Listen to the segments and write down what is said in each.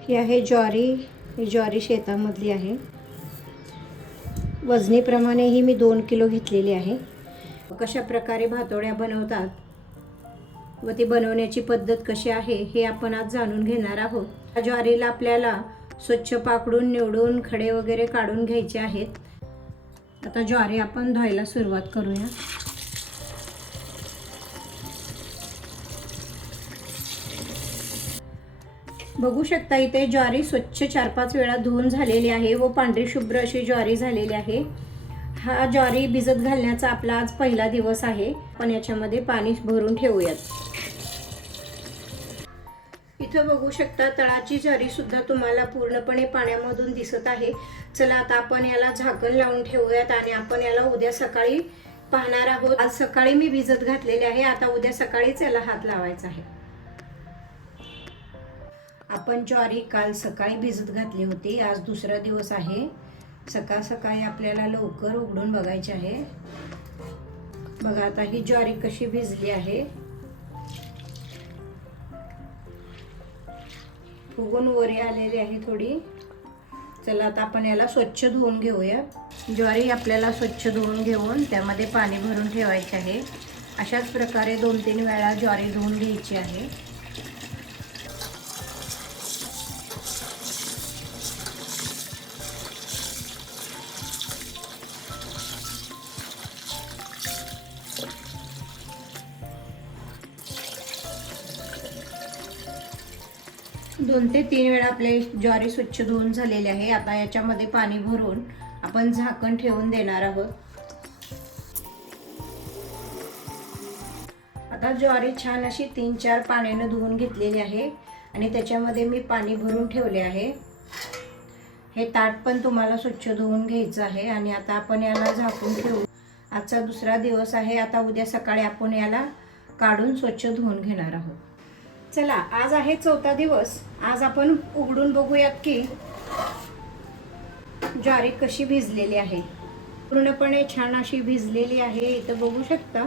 ही आहे ज्वारी. ही ज्वारी शेतामधली आहे. वजनीप्रमाणे ही मी दोन किलो घेतलेली आहे. कशा प्रकारे भातोड्या बनवतात व ती बनवण्याची पद्धत कशी आहे हे आपण आज जाणून घेणार आहोत. या ज्वारीला आपल्याला स्वच्छ पाकडून निवडून खडे वगैरे काढून घ्यायचे आहेत. आता ज्वारी आपण धुवायला सुरुवात करूया. बघू शकता इथे ज्वारी स्वच्छ चार पाच वेळा धुवून झालेली आहे व पांढरी शुभ्र अशी ज्वारी झालेली आहे. हा ज्वारी भिजत घालण्याचा आपला आज पहिला दिवस आहे. पण याच्यामध्ये पाणी भरून ठेवूयात. इथं बघू शकता तळाची ज्वारी सुद्धा तुम्हाला पूर्णपणे पाण्यामधून दिसत आहे. चला आता आपण याला झाकण लावून ठेवूयात आणि आपण याला उद्या सकाळी पाहणार आहोत. आज सकाळी मी भिजत घातलेले आहे. आता उद्या सकाळीच याला हात लावायचा आहे. आपण ज्वारी काल सकाळी भिजत घातली होती. आज दुसरा दिवस आहे. सकाळ सकाळी आपल्याला लवकर उघडून बघायचे आहे. बघा आता ही ज्वारी कशी भिजली आहे. फुगून वरी आलेली आहे थोडी. चला आता आपण याला स्वच्छ धुवून घेऊया. ज्वारी आपल्याला स्वच्छ धुवून घेऊन त्यामध्ये पाणी भरून ठेवायचे आहे. अशाच प्रकारे दोन तीन वेळा ज्वारी धुवून घ्यायची आहे. दोन ते तीन वेळा आपले ज्वारी स्वच्छ धुवून झालेले आहे. आता याच्यामध्ये पाणी भरून आपण झाकण ठेवून देणार आहोत. आता ज्वारी छान अशी तीन चार पाण्यानं धुवून घेतलेली आहे आणि त्याच्यामध्ये मी पाणी भरून ठेवले आहे. हे ताट पण तुम्हाला स्वच्छ धुवून घ्यायचं आहे आणि आता आपण याला झाकून ठेवू. आजचा दुसरा दिवस आहे. आता उद्या सकाळी आपण याला काढून स्वच्छ धुवून घेणार आहोत. चला आज आहे चौथा दिवस. आज आपण उघडून बघूयात की ज्वारी कशी भिजलेली आहे. पूर्णपणे छान अशी भिजलेली आहे इथं बघू शकता.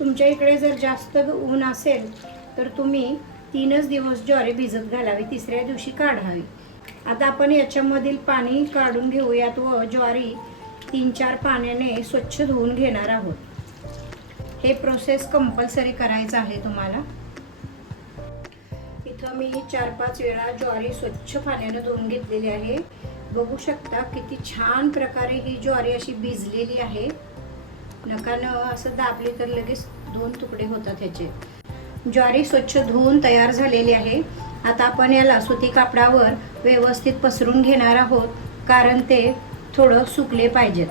तुमच्या इकडे जर जास्त ऊन असेल तर तुम्ही तीनच दिवस ज्वारी भिजत घालावी तिसऱ्या दिवशी काढावी. आता आपण याच्यामधील पाणी काढून घेऊयात व ज्वारी तीन चार पाण्याने स्वच्छ धुवून घेणार आहोत. हे प्रोसेस कंपल्सरी करायचं आहे तुम्हाला. इथं मी चार पाच वेळा ज्वारी स्वच्छ पाण्यानं धुवून घेतलेली आहे. बघू शकता किती छान प्रकारे ही ज्वारी अशी भिजलेली आहे. नकानं असं दाबली तर लगेच दोन तुकडे होतात ह्याचे. ज्वारी स्वच्छ धुवून तयार झालेली आहे. आता आपण याला सुती कापडावर व्यवस्थित पसरून घेणार आहोत कारण ते थोडं सुकले पाहिजेत.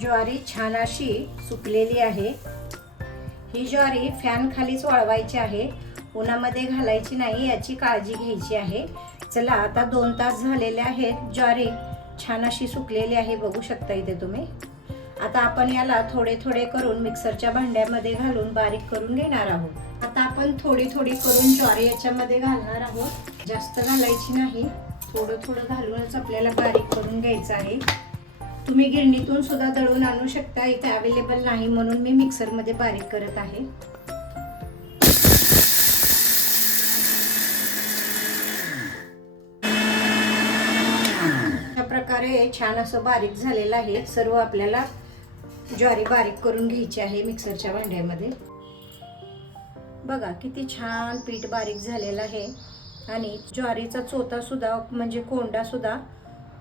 ज्वारी छान अशी सुकलेली आहे. ही ज्वारी फॅन खालीच वाळवायची आहे. उन्हामध्ये घालायची नाही याची काळजी घ्यायची आहे. चला आता दोन तास झालेले आहेत. ज्वारी छान अशी सुकलेली आहे बघू शकता इथे तुम्ही. आता आपण याला थोडे थोडे करून मिक्सरच्या भांड्यामध्ये घालून बारीक करून घेणार आहोत. आता आपण थोडी थोडी करून ज्वारी याच्यामध्ये घालणार आहोत. जास्त घालायची नाही. थोडं थोडं घालूनच आपल्याला बारीक करून घ्यायचं आहे. तुम्ही गिरणीतून सुद्धा दळून आणू शकता इथे अवेलेबल नाही म्हणून मी मिक्सरमध्ये बारीक करत आहे. अशा प्रकारे छान असं बारीक झालेलं आहे. सर्व आपल्याला ज्वारी बारीक करून घ्यायची आहे मिक्सरच्या भांड्यामध्ये. बघा किती छान पीठ बारीक झालेलं आहे. आणि ज्वारीचा चोथा सुद्धा म्हणजे कोंडा सुद्धा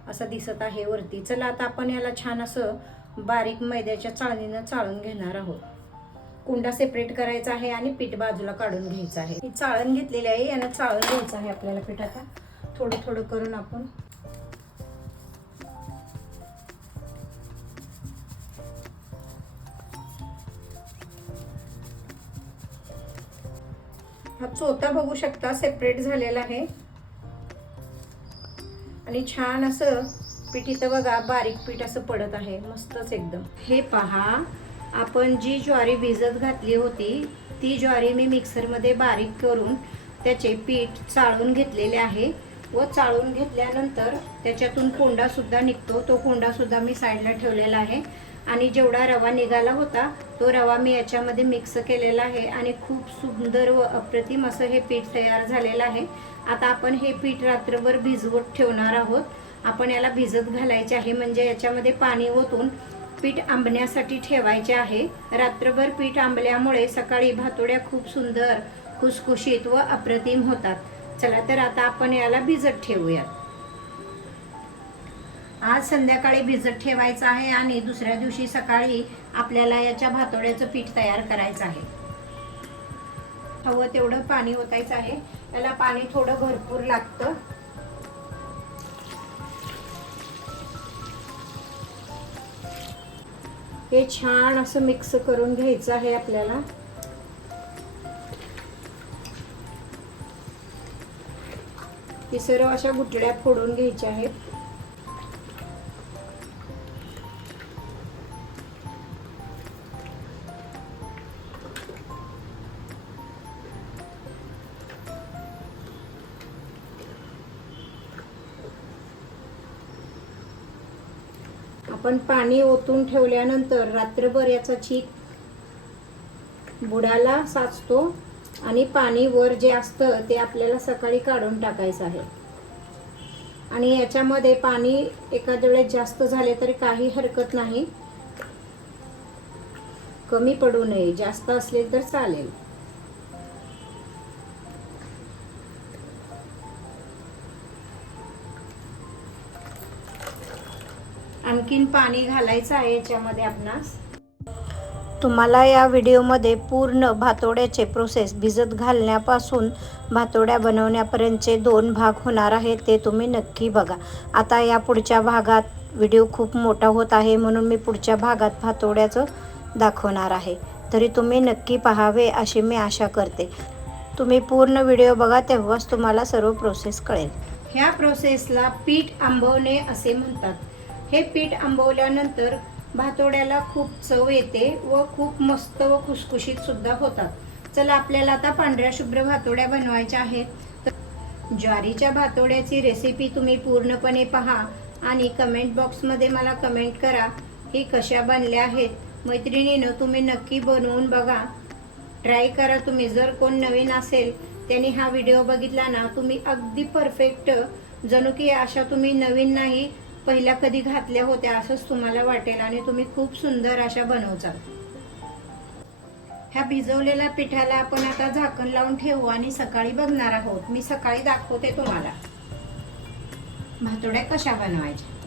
असा दिसत आहे वरती. चला आता आपण याला छान असं बारीक मैद्याच्या चाळणीनं चाळून घेणार आहोत. कोंडा सेपरेट करायचा आहे आणि पीठ बाजूला काढून घ्यायचं आहे. ही चाळण घेतलेली आहे यानं चाळून घ्यायचं आहे आपल्याला पीठ आता. थोडं थोडं करून आपण हा चोथा बघू शकता सेपरेट झालेला आहे. आणि छान असं पीठ इथं बघा बारीक पीठ असं पडत आहे मस्तच एकदम. हे पहा आपण जी ज्वारी भिजत घातली होती ती ज्वारी मी मिक्सरमध्ये बारीक करून त्याचे पीठ चाळून घेतलेले आहे. व चाळून घेतल्यानंतर त्याच्यातून कोंडासुद्धा निघतो तो कोंडासुद्धा मी साईडला ठेवलेला आहे. आणि जेवढा रवा निघाला होता तो रवा मी याच्यामध्ये मिक्स केलेला आहे आणि खूप सुंदर व अप्रतिम असं हे पीठ तयार झालेलं आहे. आता आपण हे पीठ रात्रभर भिजवत ठेवणार आहोत. आपण याला भिजत घालायचे आहे म्हणजे याच्यामध्ये पाणी ओतून पीठ आंबण्यासाठी ठेवायचे आहे. रात्रभर पीठ आंबल्यामुळे सकाळी भातोड्या खूप सुंदर खुसखुशीत व अप्रतिम होतात. चला तर आता आपण याला भिजत ठेवूयात. आज संध्याकाळी भिजत ठेवायचं आहे आणि दुसऱ्या दिवशी सकाळी आपल्याला याच्या भातोड्याचं पीठ तयार करायचं आहे. हवं तेवढं पाणी ओतायचं आहे. याला पाणी थोडं भरपूर लागतं. हे छान असं मिक्स करून घ्यायचं आहे आपल्याला. हे सर्व अशा गुटड्या फोडून घ्यायच्या आहेत. आपण पाणी ओतून ठेवल्यानंतर रात्रभर याचा चीक बुडाला साचतो आणि पाणी वर जे असतं ते आपल्याला सकाळी काढून टाकायचं आहे. आणि याच्यामध्ये पाणी एखाद्या वेळेस जास्त झाले तरी काही हरकत नाही. कमी पडू नये. जास्त असले तर चालेल. आणखीन पाणी घालायचं आहे याच्यामध्ये आपणास. तुम्हाला या व्हिडिओमध्ये पूर्ण भातोड्याचे प्रोसेस भिजत घालण्यापासून भातोड्या बनवण्यापर्यंतचे दोन भाग होणार आहेत ते तुम्ही नक्की बघा. आता या पुढच्या भागात व्हिडिओ खूप मोठा होत आहे म्हणून मी पुढच्या भागात भातोड्याचं दाखवणार आहे. तरी तुम्ही नक्की पाहावे अशी मी आशा करते. तुम्ही पूर्ण व्हिडिओ बघा तेव्हाच तुम्हाला सर्व प्रोसेस कळेल. ह्या प्रोसेसला पीठ आंबवणे असे म्हणतात. हे पीठ आंबवल्यानंतर भातोड्याला खूप चव येते व खूप मस्त व खुसखुशीत सुद्धा होतात. चला आपल्याला आता पांढऱ्या शुभ्र भातोड्या बनवायच्या आहेत. तर ज्वारीच्या भातोड्याची रेसिपी तुम्ही पूर्णपणे पहा आणि कमेंट बॉक्समध्ये मला कमेंट करा की कशा बनल्या आहेत. मैत्रिणीनं तुम्ही नक्की बनवून बघा. ट्राय करा तुम्ही जर कोण नवीन असेल त्यांनी हा व्हिडिओ बघितला ना तुम्ही अगदी परफेक्ट जणू की अशा तुम्ही नवीन नाही पहिल्या कधी घातल्या होत्या असंच तुम्हाला वाटेल आणि तुम्ही खूप सुंदर अशा बनवचाल ह्या भिजवलेल्या पिठाला आपण आता झाकण लावून ठेवू आणि सकाळी बघणार आहोत. मी सकाळी दाखवते तुम्हाला. भातोड्या कशा बनवायच्या?